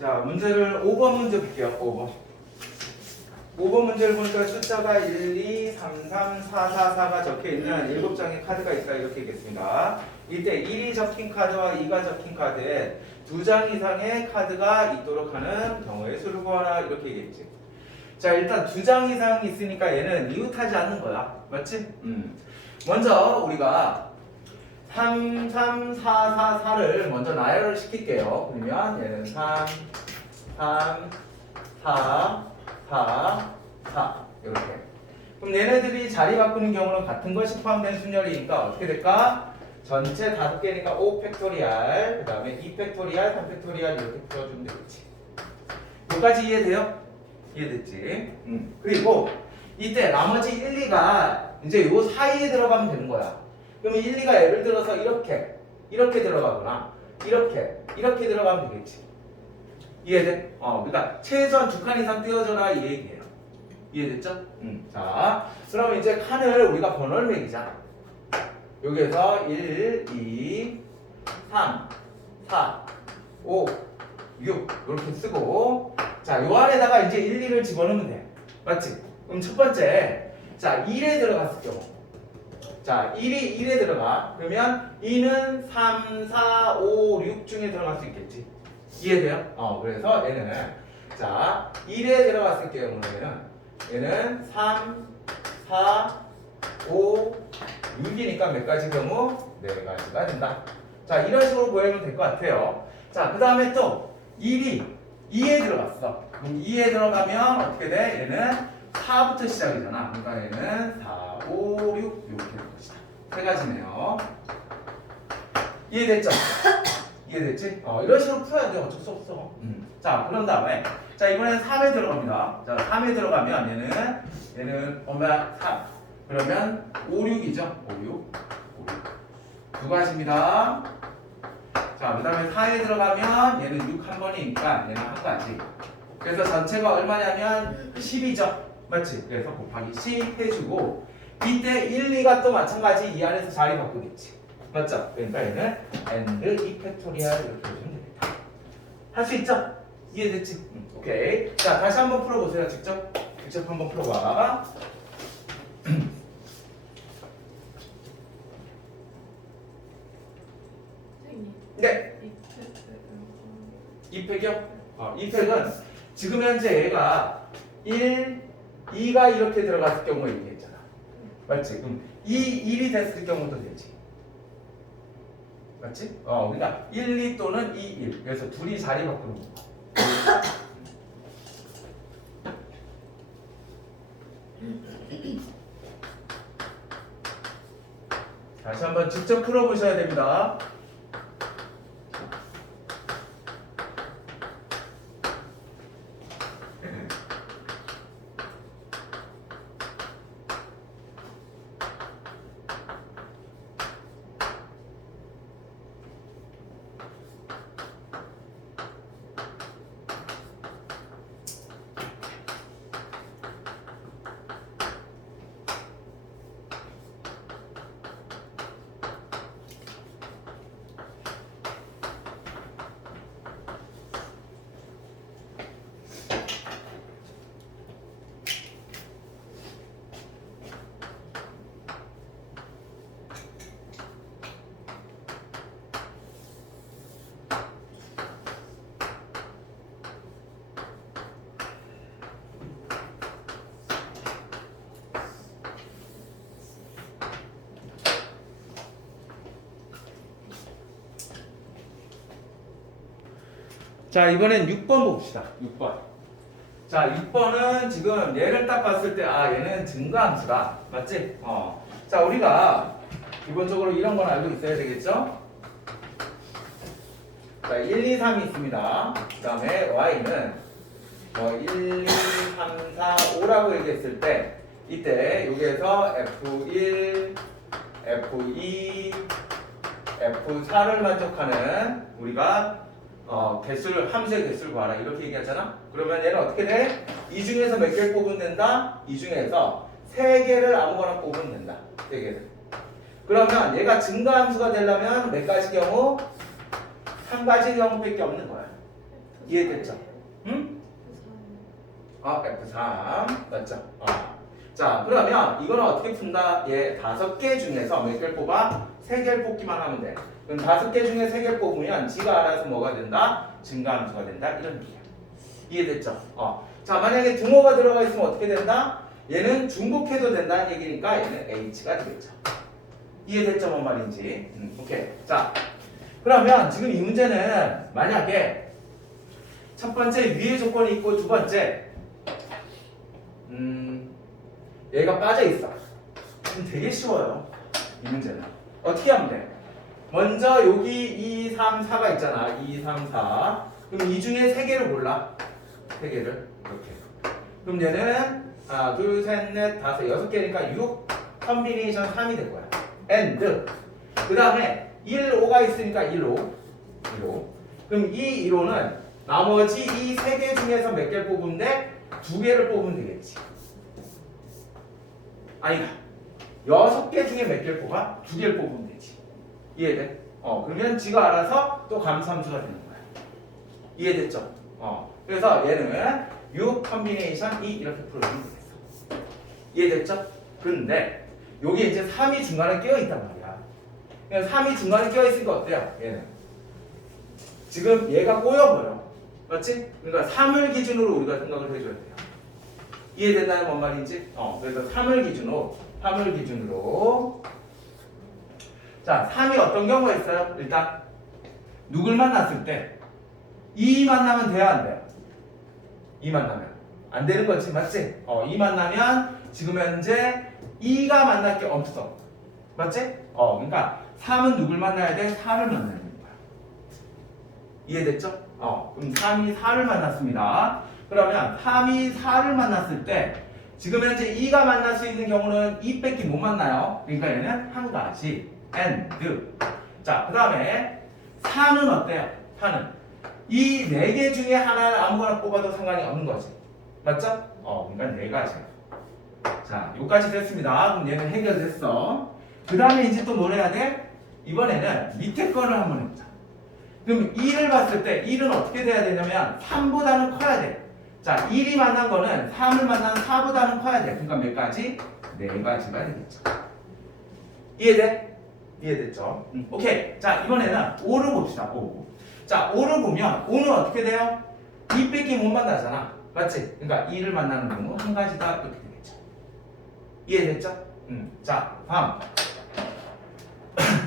자, 문제를 5번 문제 볼게요. 5번. 5번 문제를 보니까 숫자가 1, 2, 3, 3, 4, 4, 4가 적혀있는 7장의 카드가 있다 이렇게 있겠습니다. 이때 1이 적힌 카드와 2가 적힌 카드에 2장 이상의 카드가 있도록 하는 경우의 수를 구하라 이렇게 얘기했지. 자, 일단 2장 이상 있으니까 얘는 이웃하지 않는 거야. 맞지? 먼저 우리가 3, 3, 4, 4, 4를 먼저 나열을 시킬게요. 그러면 얘는 3, 3, 4, 4, 4 이렇게. 그럼 얘네들이 자리 바꾸는 경우는 같은 것이 포함된 순열이니까 어떻게 될까? 전체 5개니까 5 팩토리알, 그 다음에 2 팩토리알, 3 팩토리알 이렇게 풀어주면 되겠지. 여기까지 이해돼요? 이해됐지? 그리고 이때 나머지 1, 2가 이제 요 사이에 들어가면 되는 거야. 그러면 1, 2가 예를 들어서 이렇게 들어가거나 이렇게 들어가면 되겠지. 이해돼? 그러니까 최소한 2칸 이상 띄워줘라 이 얘기예요. 이해됐죠? 자, 그럼 이제 칸을 우리가 번호를 매기자. 여기에서 1, 2, 3, 4, 5, 6 이렇게 쓰고, 자, 요 안에다가 이제 1, 2를 집어넣으면 돼. 맞지? 그럼 첫 번째, 자, 1에 들어갔을 경우, 자, 1이 1에 들어가. 그러면 2는 3, 4, 5, 6 중에 들어갈 수 있겠지. 이해돼요? 그래서 얘는, 자, 1에 들어갔을 경우에는 얘는 3, 4, 5, 6이니까 몇 가지 경우? 4가지가 된다. 자, 이런 식으로 보여주면 될 것 같아요. 자, 그 다음에 또 1이 2에 들어갔어. 그럼 2에 들어가면 어떻게 돼? 얘는 4부터 시작이잖아. 그러니까 얘는 4, 5, 6 이렇게 되는 것이다. 3가지네요. 이해됐죠? 이해됐지? 이런 식으로 풀어야 돼. 어쩔 수 없어. 자, 그런 다음에 자, 이번엔 3에 들어갑니다. 자, 3에 들어가면 얘는 얼마? 3. 그러면 5, 6이죠? 5, 6. 2가지입니다. 자, 그 다음에 4에 들어가면 얘는 6 한 번이니까 얘는 1가지. 그래서 전체가 얼마냐면 10이죠. 맞지? 그래서 곱하기 10 해주고, 이때 1, 2가 또 마찬가지 이 안에서 자리 바꾸겠지. 맞죠? 그러니까 얘는 and 2 팩토리얼 이렇게 해주면 되겠다. 할 수 있죠? 이해됐지? 오케이. 자, 다시 한번 풀어보세요. 직접 한번 풀어봐. 네. 2팩이요? 2팩은 지금 현재 얘가 1, 2가 이렇게 들어갔을 경우에 얘기했잖아. 맞지? 그럼 1이 됐을 경우도 되지. 맞지? 그러니까 1, 2 또는 2, 1. 그래서 둘이 자리 바꾸는 거. 다시 한번 직접 풀어보셔야 됩니다. 자, 이번엔 6번 봅시다. 6번. 자, 6번은 지금 얘를 딱 봤을 때 얘는 증가함수다. 맞지? 자, 우리가 기본적으로 이런 건 알고 있어야 되겠죠? 자, 1, 2, 3이 있습니다. 그 다음에 y는 1, 2, 3, 4, 5라고 얘기했을 때 이때 여기에서 f1, f2, f4를 만족하는 우리가 함수의 개수를 구하라 이렇게 얘기하잖아. 그러면 얘는 어떻게 돼? 이 중에서 몇 개를 뽑으면 된다? 이 중에서 3개를 아무거나 뽑으면 된다. 3개를. 그러면 얘가 증가함수가 되려면 몇 가지 경우? 3가지 경우밖에 없는 거야. 이해됐죠? 응? F3 맞죠? 자, 그러면 이거는 어떻게 푼다? 얘 5개 중에서 몇 개를 뽑아? 3개를 뽑기만 하면 돼. 그럼 5개 중에 3개를 뽑으면 지가 알아서 뭐가 된다? 증가함수가 된다. 이런 얘기야. 이해됐죠? 자, 만약에 등호가 들어가 있으면 어떻게 된다? 얘는 중복해도 된다는 얘기니까 얘는 H가 되겠죠. 이해됐죠? 뭔 말인지. 오케이. 자, 그러면 지금 이 문제는 만약에 첫 번째 위의 조건이 있고 두 번째 얘가 빠져 있어. 그럼 되게 쉬워요. 이 문제는 어떻게 하면 돼? 먼저 여기 2, 3, 4가 있잖아. 2, 3, 4. 그럼 이 중에 3개를 골라. 3개를 이렇게. 그럼 얘는 하나, 둘, 셋, 넷, 다섯, 6개니까 6 컨비네이션 3이 될 거야. and 그 다음에 1, 5가 있으니까 1, 5. 그럼 이 1호는 나머지 이 3개 중에서 몇 개를 뽑으면 돼? 2개를 뽑으면 되겠지. 아니다. 6개 중에 몇 개를 뽑아? 2개를 뽑으면 되지. 이해돼? 그러면 지가 알아서 또 감수함수가 되는 거야. 이해됐죠? 그래서 얘는 6 컨비네이션 2 이렇게 풀어주면 되겠어. 이해됐죠? 근데 여기 이제 3이 중간에 끼어 있단 말이야. 그러니까 3이 중간에 끼어 있으니까 어때요? 얘는 지금 얘가 꼬여버려. 맞지? 그러니까 3을 기준으로 우리가 생각을 해줘야 돼요. 이해됐나요? 뭔 말인지? 그래서 3을 기준으로 자, 3이 어떤 경우가 있어요? 일단 누굴 만났을 때 2 만나면 돼야 안 돼요? 2 만나면 안 되는 거지, 맞지? 2 만나면 지금 현재 2가 만날 게 없어. 맞지? 그러니까 3은 누굴 만나야 돼? 4를 만나야 되는 거야. 이해됐죠? 그럼 3이 4를 만났습니다. 그러면 3이 4를 만났을 때 지금 현재 2가 만날 수 있는 경우는 2밖에 못 만나요. 그러니까 얘는 한 가지 and 자, 그 다음에 4는 어때요? 4는 이 4개 중에 하나를 아무거나 뽑아도 상관이 없는 거지. 맞죠? 그러니까 4가지. 자, 여기까지 됐습니다. 그럼 얘는 해결됐어. 그 다음에 이제 또 뭘 해야 돼? 이번에는 밑에 거를 한번 해보자. 그럼 1을 봤을 때 1은 어떻게 돼야 되냐면 3보다는 커야 돼. 자, 1이 만난 거는 3을 만난 4보다는 커야 돼. 그러니까 몇 가지? 4가지가 되겠죠. 이해돼? 이해됐죠? 오케이. 자, 이번에는 5를 봅시다. 5. 자, 5를 보면 5는 어떻게 돼요? 2밖에 못 만나잖아. 맞지? 그러니까 2를 만나는 경우 한 가지다 이렇게 되겠죠. 이해됐죠? 자, 다음.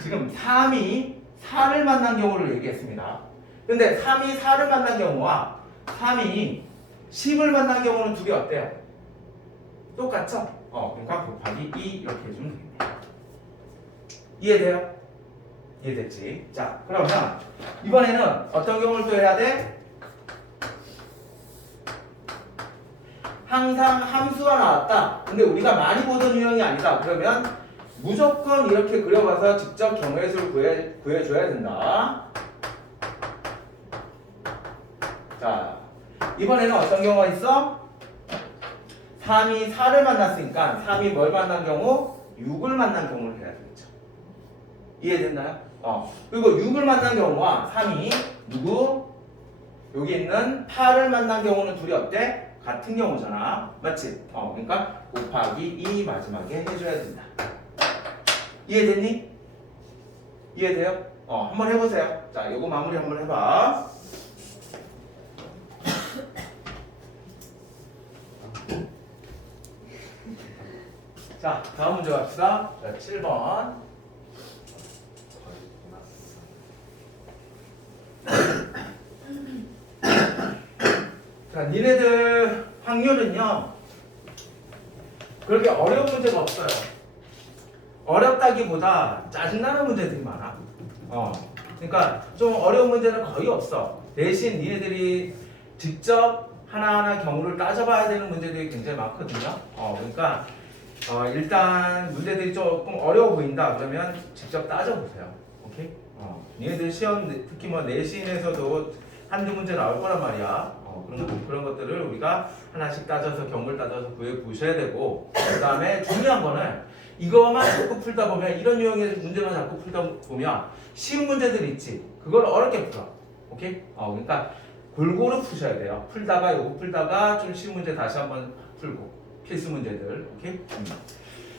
지금 3이 4를 만난 경우를 얘기했습니다. 근데 3이 4를 만난 경우와 3이 10을 만난 경우는 둘이 어때요? 똑같죠? 그러니까 곱하기 2 이렇게 해주면 되겠네요. 이해돼요? 이해됐지? 자, 그러면 이번에는 어떤 경우를 또 해야 돼? 항상 함수가 나왔다. 근데 우리가 많이 보던 유형이 아니다. 그러면 무조건 이렇게 그려봐서 직접 경우의 수를 구해줘야 된다. 자, 이번에는 어떤 경우가 있어? 3이 4를 만났으니까 3이 뭘 만난 경우? 6을 만난 경우를 해야 되겠죠. 이해됐나요? 그리고 6을 만난 경우와 3이 누구? 여기 있는 8을 만난 경우는 둘이 어때? 같은 경우잖아. 맞지? 그러니까 곱하기 2 마지막에 해줘야 된다. 이해됐니? 이해돼요? 한번 해보세요. 자, 요거 마무리 한번 해봐. 자, 다음 문제 갑시다. 자, 7번. 자, 니네들 확률은요, 그렇게 어려운 문제가 없어요. 어렵다기보다 짜증나는 문제들이 많아. 그러니까 좀 어려운 문제는 거의 없어. 대신 니네들이 직접 하나하나 경우를 따져봐야 되는 문제들이 굉장히 많거든요. 그러니까 일단 문제들이 조금 어려워 보인다 그러면 직접 따져보세요. 오케이? 니네들 시험 특히 뭐 내신에서도 한두 문제 나올 거란 말이야. 그런 것들을 우리가 하나씩 따져서 경우를 따져서 구해 보셔야 되고, 그 다음에 중요한 거는 이거만 자꾸 풀다 보면, 이런 유형의 문제만 자꾸 풀다 보면 쉬운 문제들 있지, 그걸 어렵게 풀어. 오케이? 그러니까 골고루 푸셔야 돼요. 풀다가 요거 풀다가 좀 쉬운 문제 다시 한번 풀고 필수 문제들. 오케이?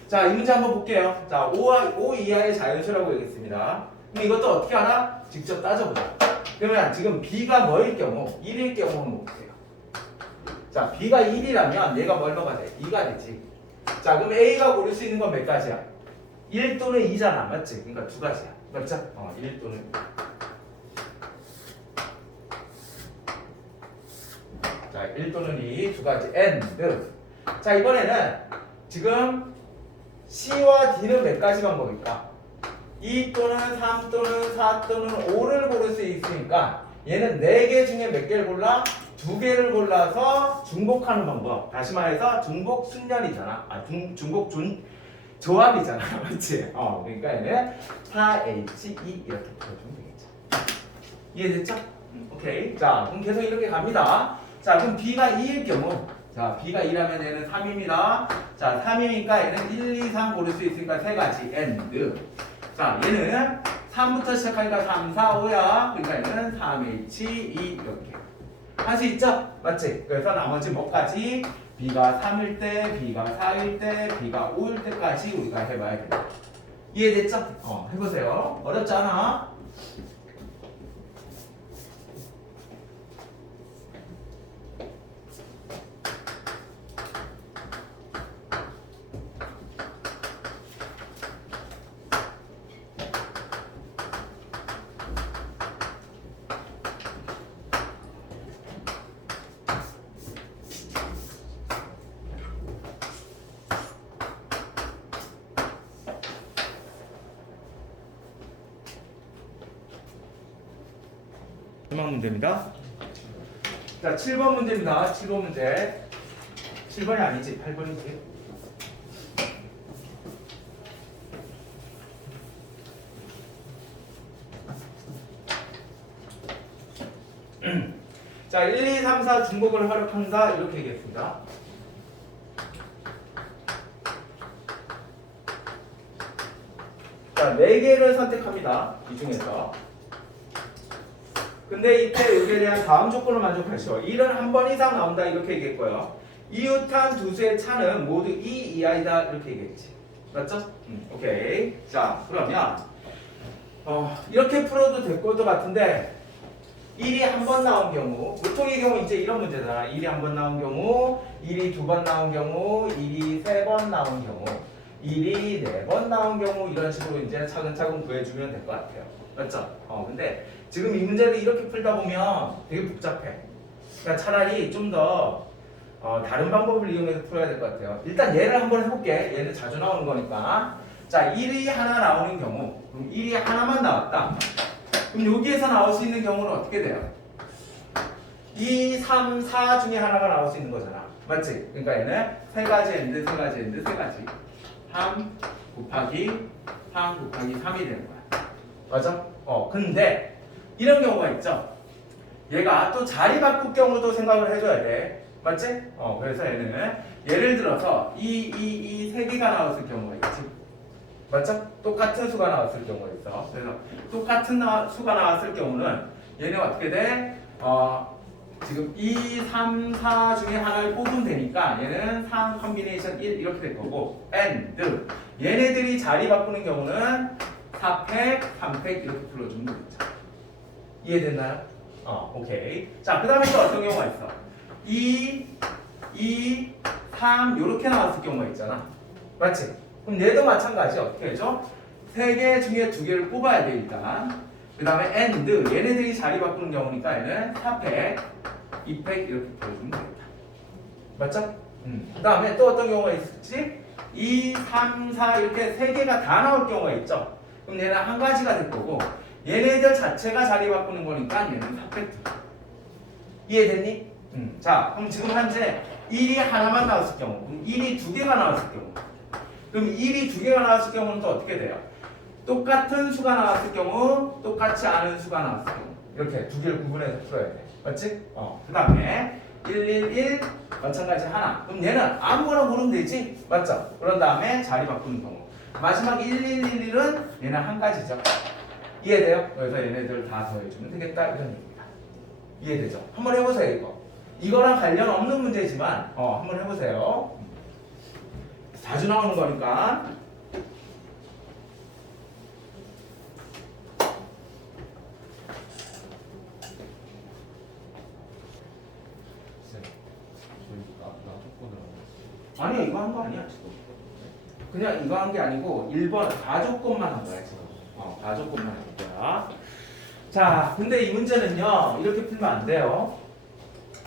자, 이 문제 한번 볼게요. 자, 5 이하의 자연수라고 얘기했습니다. 그럼 이것도 어떻게 하나? 직접 따져보자. 그러면 지금 b가 뭐일 경우? 1일 경우 한번 보세요. 자, b가 1이라면 얘가 얼마가 돼? 2가 되지. 자, 그럼 a가 고를 수 있는 건 몇 가지야? 1 또는 2잖아. 맞지? 그러니까 두 가지야. 맞죠? 1 또는 2. 자, 1 또는 2 두 가지. and. 자, 이번에는 지금 C와 D는 몇 가지 방법일까? 2 또는 3 또는 4 또는 5를 고를 수 있으니까 얘는 4개 중에 몇 개를 골라? 2개를 골라서 중복하는 방법. 다시 말해서 중복 순열이잖아. 중복 조합이잖아. 맞지? 그러니까 얘는 4H2 이렇게 풀어주면 되겠죠. 이해됐죠? 오케이. 자, 그럼 계속 이렇게 갑니다. 자, 그럼 B가 2일 경우, 자, B가 2라면 얘는 3입니다. 자, 3이니까 얘는 1, 2, 3 고를 수 있으니까 세 가지. and. 자, 얘는 3부터 시작하니까 3, 4, 5야. 그러니까 얘는 3H2 이렇게. 할 수 있죠? 맞지? 그래서 나머지 뭐까지? B가 3일 때, B가 4일 때, B가 5일 때까지 우리가 해봐야 돼요. 이해됐죠? 해보세요. 어렵지 않아? 마지막 문제입니다. 자, 7번 문제입니다. 7번 문제. 7번이 아니지, 8번이지. 자, 1, 2, 3, 4 중복을 활용한다. 이렇게 얘기했습니다. 자, 4개를 선택합니다. 이 중에서. 근데 이때 여기에 대한 다음 조건을 만족하시오. 1은 한 번 이상 나온다. 이렇게 얘기했고요. 이웃한 두 수의 차는 모두 2 이하이다. 이렇게 얘기했지. 맞죠? 오케이. 자, 그러면 이렇게 풀어도 될 것도 같은데 1이 한 번 나온 경우, 보통의 경우 이제 이런 문제잖아. 1이 한 번 나온 경우, 1이 두 번 나온 경우, 1이 세 번 나온 경우, 1이 네 번 나온 경우 이런 식으로 이제 차근차근 구해주면 될 것 같아요. 맞죠? 근데 지금 이 문제를 이렇게 풀다 보면 되게 복잡해. 그러니까 차라리 좀 더 다른 방법을 이용해서 풀어야 될 것 같아요. 일단 얘를 한번 해볼게. 얘는 자주 나오는 거니까. 자, 1이 하나 나오는 경우, 그럼 1이 하나만 나왔다. 그럼 여기에서 나올 수 있는 경우는 어떻게 돼요? 2, 3, 4 중에 하나가 나올 수 있는 거잖아. 맞지? 그러니까 얘는 세 가지 엔드, 세 가지 엔드, 세 가지. 3 곱하기 3 곱하기 3이 되는 거야. 맞아? 근데 이런 경우가 있죠. 얘가 또 자리 바꿀 경우도 생각을 해줘야 돼. 맞지? 그래서 얘는 예를 들어서 2, 세 개가 나왔을 경우가 있지. 맞죠? 똑같은 수가 나왔을 경우가 있어. 그래서 똑같은 수가 나왔을 경우는 얘는 어떻게 돼? 지금 2, 3, 4 중에 하나를 뽑으면 되니까 얘는 3 컴비네이션 1 이렇게 될 거고 and 얘네들이 자리 바꾸는 경우는 4팩, 3팩 이렇게 불러주면 되겠죠. 이해됐나요? 오케이. 자, 그 다음에 또 어떤 경우가 있어? 2, 3 이렇게 나왔을 경우가 있잖아. 맞지? 그럼 얘도 마찬가지 어떻게 해줘? 3개 중에 2개를 뽑아야 돼 일단. 그 다음에 and 얘네들이 자리 바꾸는 경우니까 얘는 4팩, 2팩 이렇게 보여주면 되겠다. 맞죠? 그 다음에 또 어떤 경우가 있을지 2, 3, 4 이렇게 3개가 다 나올 경우가 있죠. 그럼 얘는 한 가지가 될 거고 얘네들 자체가 자리 바꾸는 거니까 얘는 4팩. 이해됐니? 자, 그럼 지금 현재 1이 하나만 나왔을 경우, 그럼 1이 2개가 나왔을 경우, 그럼 1이 2개가 나왔을 경우는 또 어떻게 돼요? 똑같은 수가 나왔을 경우, 똑같지 않은 수가 나왔을 경우 이렇게 2개를 구분해서 풀어야 돼. 맞지? 그 다음에 111 마찬가지 하나. 그럼 얘는 아무거나 고르면 되지? 맞죠? 그런 다음에 자리 바꾸는 경우. 마지막 1111은 얘는 한 가지죠. 이해돼요? 그래서 얘네들 다 더해주면 되겠다 이런 얘기입니다. 이해되죠? 한번 해보세요 이거. 이거랑 관련 없는 문제지만 한번 해보세요. 자주 나오는 거니까. 아니야 이거 한 거 아니야 지금. 그냥 이거 한 게 아니고 1번 가족권만 한 거야 지금. 가족권만 한 거야. 자, 근데 이 문제는요 이렇게 풀면 안 돼요.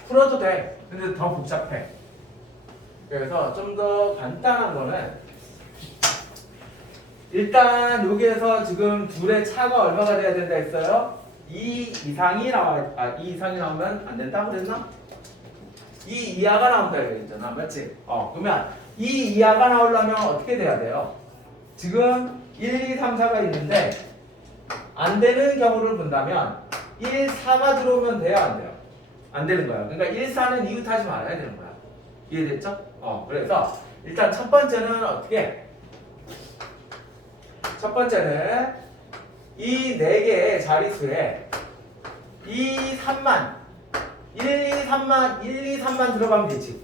풀어도 돼. 근데 더 복잡해. 그래서 좀 더 간단한 거는 일단 여기에서 지금 둘의 차가 얼마가 돼야 된다 했어요? 2 이상이 나오면 안 된다고 그랬나? 2 이하가 나온다 그랬잖아. 맞지? 그러면 2 이하가 나오려면 어떻게 돼야 돼요? 지금 1, 2, 3, 4가 있는데 안 되는 경우를 본다면 1, 4가 들어오면 돼요? 안 돼요? 안 되는 거야. 그러니까 1, 4는 이웃하지 말아야 되는 거야. 이해됐죠? 그래서 일단 첫 번째는 어떻게? 첫 번째는 이 4개의 자릿수에 2, 3만 1, 2, 3만 들어가면 되지.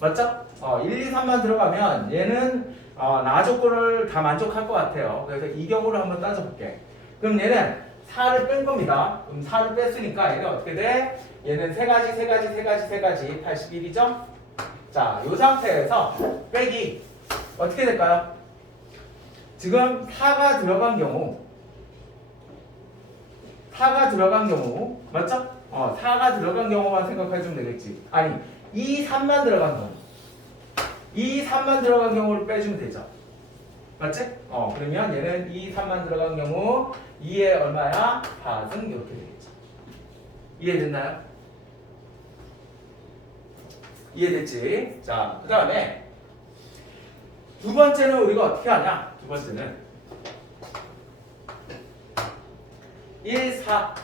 맞죠? 1, 2, 3만 들어가면 얘는 나 조건을 다 만족할 것 같아요. 그래서 이 경우를 한번 따져볼게. 그럼 얘는 4를 뺀 겁니다. 그럼 4를 뺐으니까 얘는 어떻게 돼? 얘는 3가지 81이죠? 자, 이 상태에서 빼기 어떻게 될까요? 지금 4가 들어간 경우 맞죠? 4가 들어간 경우만 생각해주면 되겠지. 아니 2, 3만 들어간 경우 2, 3만 들어간 경우를 빼주면 되죠. 맞지? 그러면 얘는 2, 3만 들어간 경우 2에 얼마야? 4승 이렇게 되겠죠. 이해됐나요? 이해됐지? 자, 그 다음에 두 번째는 우리가 어떻게 하냐? 두 번째는 1, 4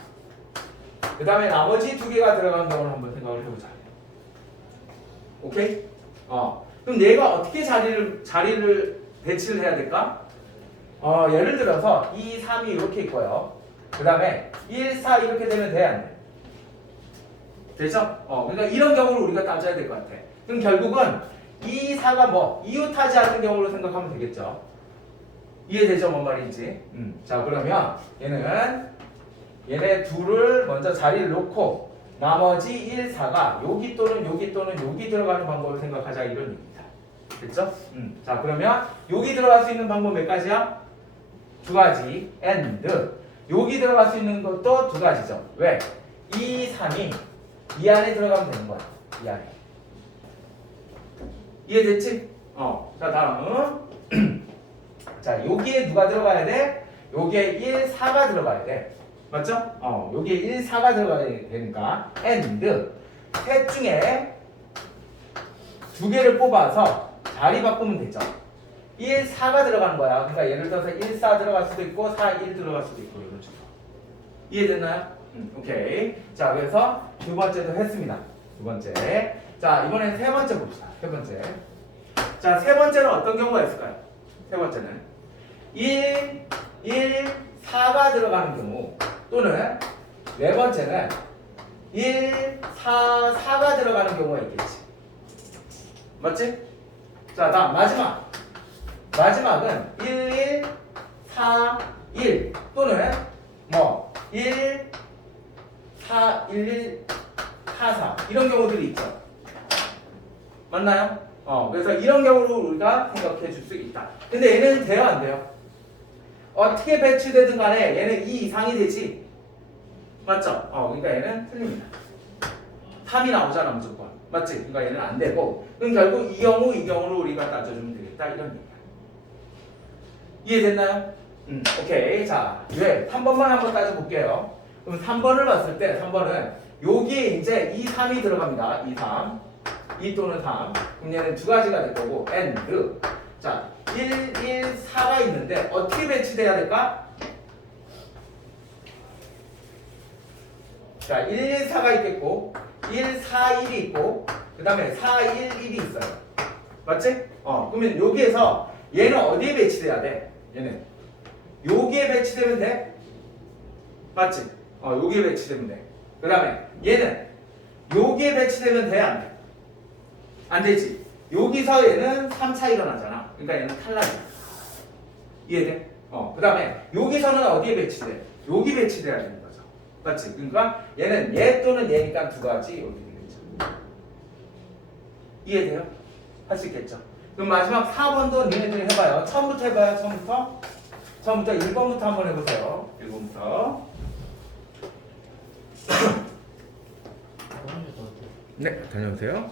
그 다음에 나머지 두 개가 들어간 경우를 한번 생각을 해보자. 오케이? 그럼 얘가 어떻게 자리를 배치를 해야 될까? 예를 들어서 2, 3이 이렇게 있고요. 그 다음에 1, 4 이렇게 되면 돼, 안 돼? 되죠? 그러니까 이런 경우를 우리가 따져야 될 것 같아. 그럼 결국은 2, 4가 뭐? 이웃하지 않는 경우로 생각하면 되겠죠. 이해되죠? 뭔 말인지. 자, 그러면 얘네 둘을 먼저 자리를 놓고 나머지 1, 4가 여기 또는 여기 또는 여기 들어가는 방법을 생각하자 이런 얘기입니다. 됐죠? 자, 그러면 여기 들어갈 수 있는 방법 몇 가지야? 두 가지. and 여기 들어갈 수 있는 것도 두 가지죠. 왜? 2, 3이 이 안에 들어가면 되는 거야. 이 안에. 이해됐지? 자, 다음. 자, 여기에 누가 들어가야 돼? 여기에 1, 4가 들어가야 돼. 맞죠? 여기에 1, 4가 들어가야 되니까 and 셋 중에 두 개를 뽑아서 자리 바꾸면 되죠. 1, 4가 들어가는 거야. 그러니까 예를 들어서 1, 4 들어갈 수도 있고 4, 1 들어갈 수도 있고 이런 식으로. 이해됐나요? 오케이. 자, 그래서 두 번째도 했습니다. 두 번째. 자, 이번엔 세 번째 봅시다. 세 번째. 자, 세 번째는 어떤 경우가 있을까요? 세 번째는 1, 4가 들어가는 경우 또는 네 번째는 1, 4, 4가 들어가는 경우가 있겠지. 맞지? 자, 다음 마지막은 1, 4, 1 또는 뭐 1, 4, 1, 4, 4 이런 경우들이 있죠. 맞나요? 그래서 이런 경우를 우리가 생각해 줄 수 있다. 근데 얘는 돼요, 안 돼요? 어떻게 배치되든 간에 얘는 2 이상이 되지. 맞죠? 그러니까 얘는 틀립니다. 3이 나오잖아, 무조건. 맞지? 그러니까 얘는 안 되고. 그럼 결국 이 경우를 우리가 따져주면 되겠다. 이런 얘기야. 이해됐나요? 오케이. 자, 왜? 3번만 한번 따져볼게요. 그럼 3번을 봤을 때 3번은 여기에 이제 2, 3이 들어갑니다. 2, 3. 2 또는 3. 그럼 얘는 두 가지가 될 거고 and 자, 1, 4가 있는데 어떻게 배치돼야 될까? 자, 1, 4가 있겠고 1, 4, 1이 있고 그 다음에 4, 1, 1이 있어요. 맞지? 그러면 여기에서 얘는 어디에 배치돼야 돼? 얘는 여기에 배치되면 돼? 맞지? 여기에 배치되면 돼. 그 다음에 얘는 여기에 배치되면 돼, 안 돼? 안 되지. 여기서 얘는 3차 일어나잖아. 그러니까 얘는 탈락이야. 이해돼? 그 다음에 여기서는 어디에 배치돼? 여기 배치돼야 되는 거죠. 맞지? 그러니까 얘는 얘 또는 얘니까 두 가지 여기 되겠죠. 이해돼요? 할 수 있겠죠? 그럼 마지막 4번도 니네들이 해봐요. 처음부터 해봐요. 처음부터 1번부터 한번 해보세요. 1번부터. 네, 다녀오세요.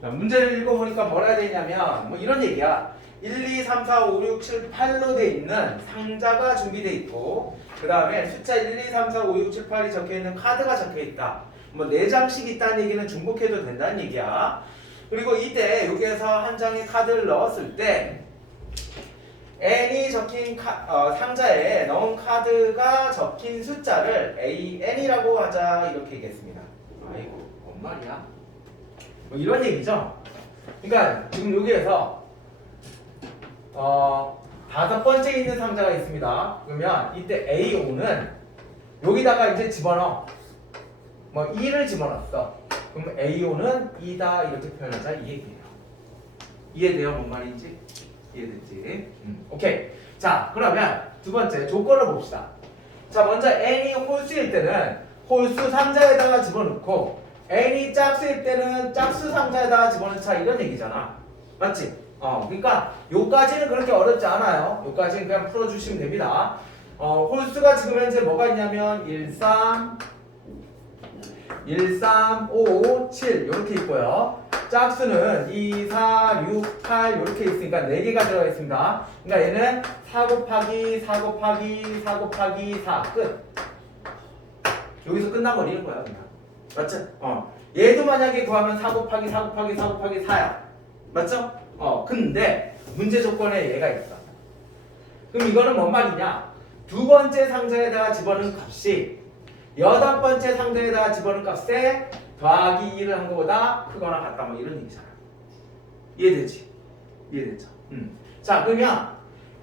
자, 문제를 읽어보니까 뭐라 해야 되냐면 뭐 이런 얘기야. 1, 2, 3, 4, 5, 6, 7, 8로 돼 있는 상자가 준비돼 있고 그 다음에 숫자 1, 2, 3, 4, 5, 6, 7, 8이 적혀있는 카드가 적혀있다. 뭐 4장씩 있다는 얘기는 중복해도 된다는 얘기야. 그리고 이때 여기에서 한 장의 카드를 넣었을 때 n이 적힌 상자에 넣은 카드가 적힌 숫자를 AN이라고 하자 이렇게 얘기했습니다. 아이고 뭔 말이야? 뭐 이런 얘기죠. 그러니까 지금 여기에서 5번째 있는 상자가 있습니다. 그러면 이때 A5는 여기다가 이제 집어넣어. 뭐 2를 집어넣었어. 그럼 A5는 2다 이렇게 표현하자 이 얘기예요. 이해돼요? 뭔 말인지? 이해됐지? 오케이. 자, 그러면 두 번째 조건을 봅시다. 자, 먼저 n이 홀수일 때는 홀수 상자에다가 집어넣고 n이 짝수일 때는 짝수 상자에다가 집어넣자 이런 얘기잖아. 맞지? 그러니까 요까지는 그렇게 어렵지 않아요. 요까지는 그냥 풀어주시면 됩니다. 홀수가 지금 현재 뭐가 있냐면 1, 3, 5, 7 이렇게 있고요. 짝수는 2, 4, 6, 8 이렇게 있으니까 4개가 들어가 있습니다. 그러니까 얘는 4 곱하기 4 곱하기 4 곱하기 4 끝. 여기서 끝나버리는 거야 그냥. 맞죠? 얘도 만약에 구하면 4 곱하기 4 곱하기 4 곱하기 4야. 맞죠? 근데 문제 조건에 얘가 있어. 그럼 이거는 뭔 말이냐? 두 번째 상자에다가 집어넣은 값이 8번째 상자에다가 집어넣은 값에 더하기 2를 한 것보다 크거나 같다 뭐 이런 얘기잖아. 이해되지? 이해됐죠? 자, 그러면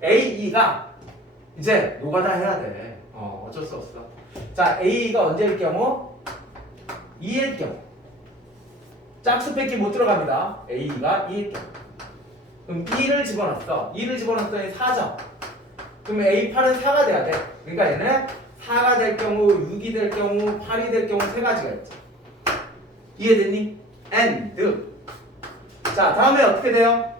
A2가 이제 노가다 해야 돼. 어쩔 수 없어. 자, A2가 언제일 경우? 2일 경우. 짝수 뺏기 못 들어갑니다. A2가 2일 경우. 그럼 2를 집어넣었어. 2를 집어넣었더니 4점. 그럼 A8은 4가 돼야 돼. 그러니까 얘는 4가 될 경우, 6이 될 경우, 8이 될 경우 세 가지가 있지. 이해됐니? AND. 자, 다음에 어떻게 돼요?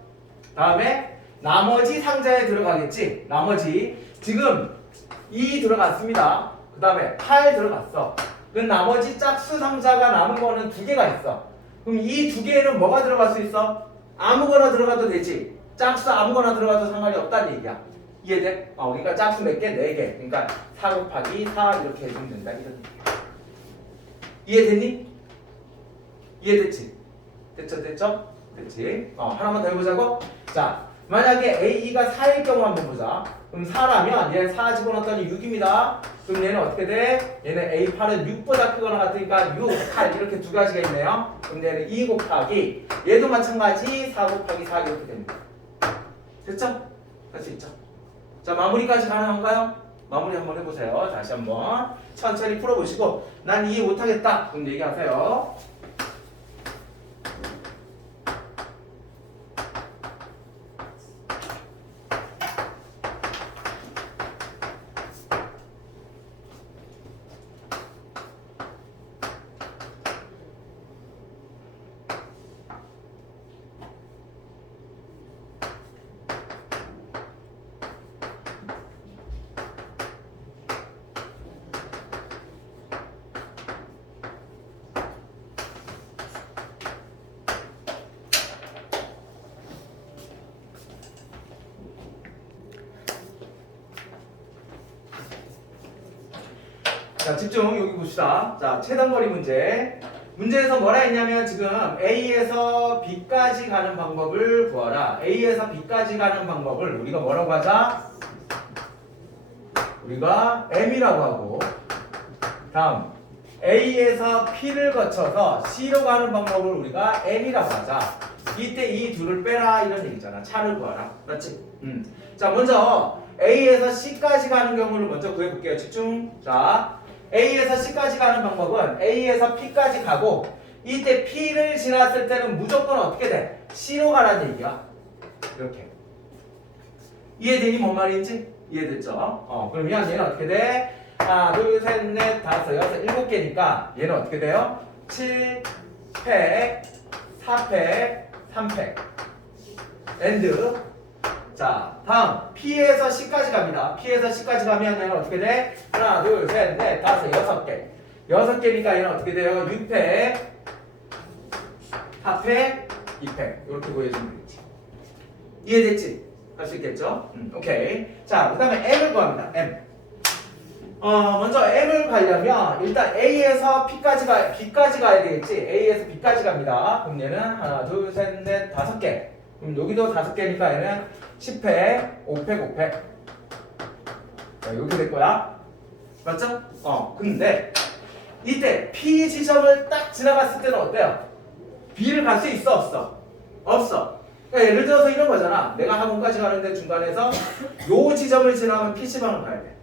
다음에 나머지 상자에 들어가겠지. 나머지 지금 2 들어갔습니다. 그 다음에 8 들어갔어. 그럼 나머지 짝수 상자가 남은 거는 2개가 있어. 그럼 이 2개에는 뭐가 들어갈 수 있어? 아무거나 들어가도 되지. 짝수 아무거나 들어가도 상관이 없다는 얘기야. 이해돼? 그러니까 짝수 몇 개? 4개. 그러니까 4 곱하기 4 이렇게 해주면 된다. 이런 얘기야. 이해됐니? 이해됐지? 됐죠? 됐지? 하나만 더 해보자고. 자, 만약에 A2가 4일 경우 한번 보자. 그럼 4라면 얘 4 집어넣었더니 6입니다. 그럼 얘는 어떻게 돼? 얘는 A8은 6보다 크거나 같으니까 6, 8 이렇게 두 가지가 있네요. 그럼 얘는 2 곱하기 얘도 마찬가지 4 곱하기 4 이렇게 됩니다. 됐죠? 할 수 있죠? 자, 마무리까지 가능한가요? 마무리 한번 해보세요. 다시 한번 천천히 풀어보시고 난 이해 못하겠다. 그럼 얘기하세요. 자, 집중 여기 봅시다. 자, 최단거리 문제. 문제에서 뭐라 했냐면 지금 A에서 B까지 가는 방법을 구하라. A에서 B까지 가는 방법을 우리가 뭐라고 하자? 우리가 M이라고 하고, 다음 A에서 P를 거쳐서 C로 가는 방법을 우리가 N이라고 하자. 이때 이 둘을 빼라 이런 얘기잖아. 차를 구하라. 맞지? 자, 먼저 A에서 C까지 가는 경우를 먼저 구해볼게요. 집중. 자, A에서 C까지 가는 방법은 A에서 P까지 가고 이때 P를 지났을 때는 무조건 어떻게 돼? C로 가라는 얘기야. 이렇게. 이해되니 뭔 말인지? 이해됐죠? 그러면 얘는 어떻게 돼? 하나, 둘, 셋, 넷, 다섯, 여섯, 일곱 개니까 얘는 어떻게 돼요? 7팩, 4팩, 3팩. 엔드. 자, 다음 P에서 C까지 갑니다. P에서 C까지 가면 얘는 어떻게 돼? 하나, 둘, 셋, 넷, 다섯, 여섯 개. 여섯 개니까 얘는 어떻게 돼요? 6팩, 4팩, 2팩. 이렇게 보여주면 되겠지. 이해됐지? 할 수 있겠죠? 오케이. 자, 그 다음에 M을 구합니다. M. 먼저 M을 가려면 일단 A에서 B까지 가야 되겠지. A에서 B까지 갑니다. 그럼 얘는 하나, 둘, 셋, 넷, 다섯 개. 그럼 여기도 다섯 개니까 얘는 10팩, 5팩, 5팩. 자, 이렇게 될 거야. 맞죠? 근데 이때 P 지점을 딱 지나갔을 때는 어때요? B를 갈 수 있어, 없어? 없어. 그러니까 예를 들어서 이런 거잖아. 내가 학원까지 가는데 중간에서 요 지점을 지나면 PC방을 가야 돼.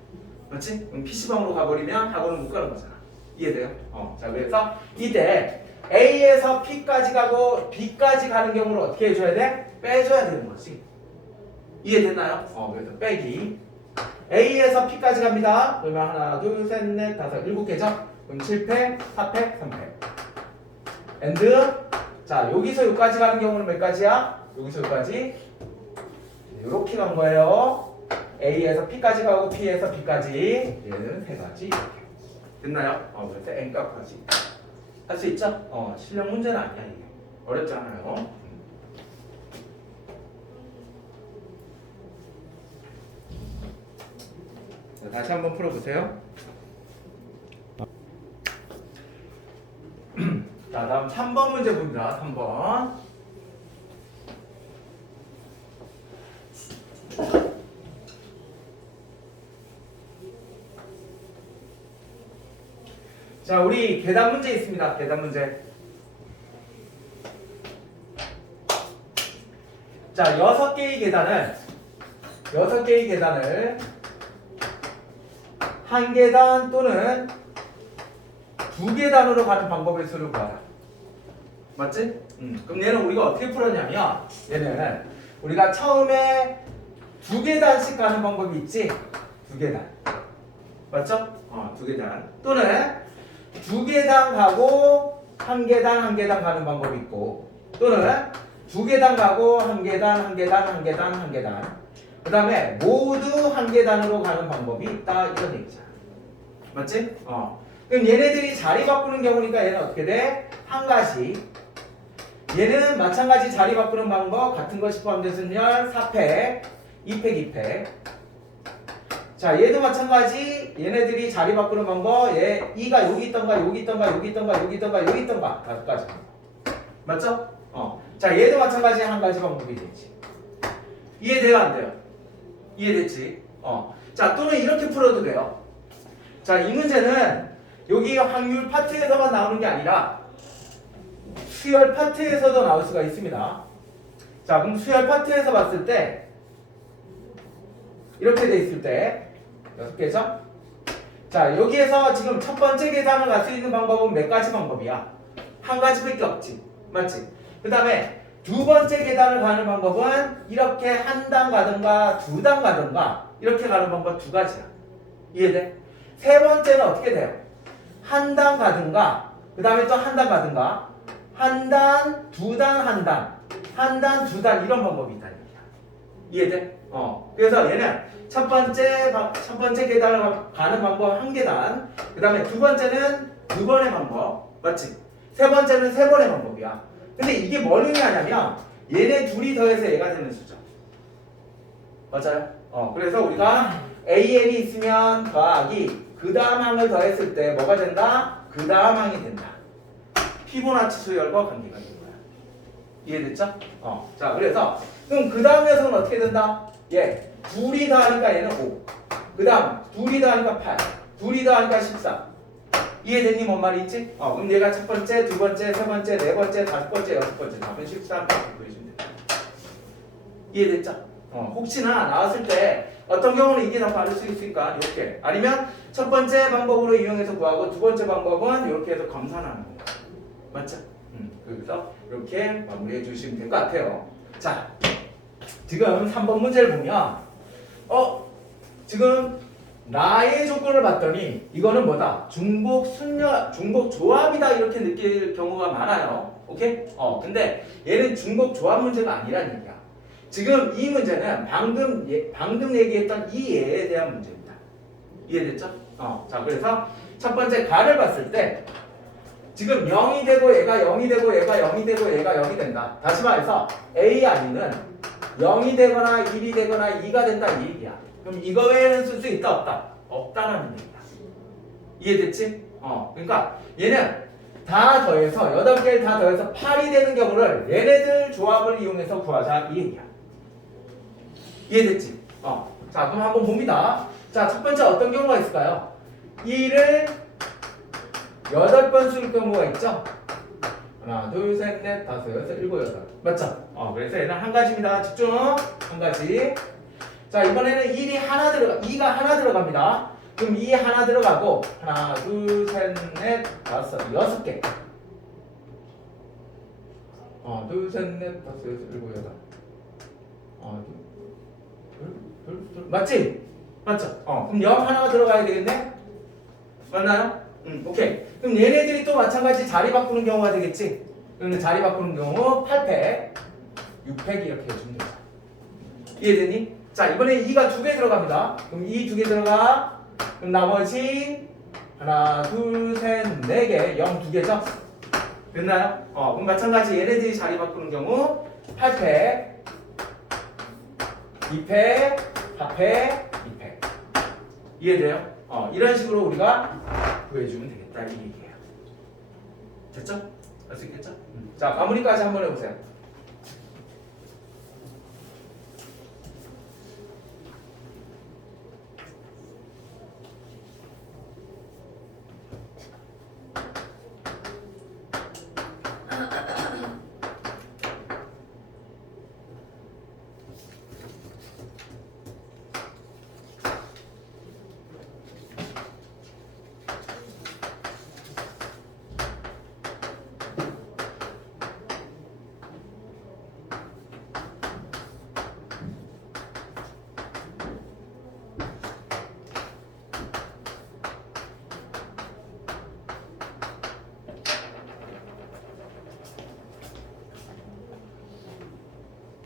맞지? 그럼 PC방으로 가버리면 학원을 못 가는 거잖아. 이해돼요? 자, 그래서 이때 A에서 P까지 가고 B까지 가는 경우를 어떻게 해줘야 돼? 빼줘야 되는 거지. 이해됐나요? 그래서 빼기. A에서 P까지 갑니다. 그러면 하나, 둘, 셋, 넷, 다섯, 일곱 개죠? 그럼 7팩, 4팩, 3팩. 엔드. 자, 여기서 여기까지 가는 경우는 몇 가지야? 여기서 여기까지 이렇게 간 거예요. A에서 P까지 가고 P에서 B까지. 얘는 세 가지 이렇게. 됐나요? 그래서 N값까지. 할 수 있죠? 실력 문제는 아니야 이게. 어렵지 않아요. 자, 다시 한번 풀어보세요. 자, 다음 3번 문제 봅니다. 3번. 자, 우리 계단 문제 있습니다. 계단 문제. 자, 6개의 계단을 한 계단 또는 두 계단으로 가는 방법의 수를 구하라. 맞지? 그럼 얘는 우리가 어떻게 풀었냐면 얘는 우리가 처음에 두 계단씩 가는 방법이 있지? 두 계단. 맞죠? 두 계단. 또는 두 계단 가고 한 계단 한 계단 가는 방법이 있고 또는 두 계단 가고 한 계단 한 계단 한 계단 한 계단 그 다음에 모두 한 계단으로 가는 방법이 있다 이런 얘기잖아. 맞지? 그럼 얘네들이 자리 바꾸는 경우니까 얘는 어떻게 돼? 한 가지. 얘는 마찬가지 자리 바꾸는 방법 같은 것이 포함된 순열 4팩 2팩 2팩. 자, 얘도 마찬가지. 얘네들이 자리 바꾸는 방법. 얘 2가 여기 있던가 여기 있던가 여기 있던가 여기 있던가 여기 있던가 다섯 가지. 맞죠? 자, 얘도 마찬가지 한 가지 방법이 되지. 이해돼요 안 돼요? 이해됐지? 자, 또는 이렇게 풀어도 돼요. 자, 이 문제는 여기 확률 파트에서만 나오는 게 아니라 수열 파트에서도 나올 수가 있습니다. 자, 그럼 수열 파트에서 봤을 때 이렇게 돼 있을 때 6개죠? 자, 여기에서 지금 첫 번째 계단을 갈 수 있는 방법은 몇 가지 방법이야? 한 가지밖에 없지. 맞지? 그 다음에 두 번째 계단을 가는 방법은 이렇게 한 단 가든가 두 단 가든가 이렇게 가는 방법 두 가지야. 이해돼? 세 번째는 어떻게 돼요? 한 단 가든가 그 다음에 또 한 단 가든가 한 단, 두 단, 한 단, 한 단, 두 단 이런 방법이 있다는 얘기야. 이해돼? 그래서 얘는 첫 번째 계단을 가는 방법 한 계단, 그 다음에 두 번째는 두 번의 방법, 맞지? 세 번째는 세 번의 방법이야. 근데 이게 뭘 의미하냐면 얘네 둘이 더해서 얘가 되는 수죠. 맞아요? 그래서 우리가 AN이 있으면 더하기 그 다음 항을 더했을 때 뭐가 된다? 그 다음 항이 된다. 피보나치 수열과 관계가 있는 거야. 이해됐죠? 자, 그래서 그럼 그 다음 녀석은 어떻게 된다? 얘 둘이 더하니까 얘는 5. 그 다음 둘이 더하니까 8. 둘이 더하니까 14. 이해됐니? 뭔 말이 있지? 그럼 얘가 첫 번째, 두 번째, 세 번째, 네 번째, 다섯 번째, 여섯 번째, 답은 13 보여주면 된다. 이해됐죠? 혹시나 나왔을 때 어떤 경우는 이게 더 빠를 수 있으니까 이렇게 아니면 첫 번째 방법으로 이용해서 구하고 두 번째 방법은 이렇게 해서 검산하는 거예요. 맞죠? 그래서 이렇게 마무리해 주시면 될 것 같아요. 자, 지금 3번 문제를 보면 지금 나의 조건을 봤더니 이거는 뭐다? 중복 순열, 중복 조합이다 이렇게 느낄 경우가 많아요. 오케이? 근데 얘는 중복 조합 문제가 아니라는 얘기야. 지금 이 문제는 방금 얘기했던 이 예에 대한 문제입니다. 이해됐죠? 자, 그래서 첫 번째 가를 봤을 때 지금 0이 되고 얘가 0이 되고 얘가 0이 되고 얘가 0이 된다. 다시 말해서 A 아니는 0이 되거나 1이 되거나 2가 된다 이 얘기야. 그럼 이거 외에는 쓸 수 있다 없다? 없다라는 얘기야. 이해됐지? 그러니까 얘는 다 더해서 8개를 다 더해서 8이 되는 경우를 얘네들 조합을 이용해서 구하자 이 얘기야. 이해됐지? 자, 그럼 한번 봅니다. 자, 첫 번째 어떤 경우가 있을까요? 2를 8번 쓸 경우가 있죠? 하나, 둘, 셋, 넷, 다섯, 여섯, 일곱, 여덟. 맞죠? 그래서 얘는 한 가지입니다. 집중. 한 가지. 자, 이번에는 2가 하나 들어갑니다. 그럼 2 하나 들어가고 하나, 둘, 셋, 넷, 다섯, 6개. 둘, 셋, 넷, 다섯, 여섯, 일곱, 여덟. 둘. 맞지? 맞죠? 그럼 0 하나가 들어가야 되겠네? 맞나요? 오케이. 그럼 얘네들이 또 마찬가지 자리 바꾸는 경우가 되겠지? 그러면 자리 바꾸는 경우 8팩, 6팩 이렇게 해주면 되죠. 이해되니? 자, 이번에 2가 2개 들어갑니다. 그럼 2 2개 들어가. 그럼 나머지 하나, 둘, 셋, 4개, 0 2개죠? 됐나요? 그럼 마찬가지 얘네들이 자리 바꾸는 경우 8팩, 2팩, 4팩, 2팩. 이해돼요? 이런 식으로 우리가 구해주면 되겠다 이 얘기예요. 됐죠? 알 수 있겠죠? 자, 마무리까지 한번 해보세요.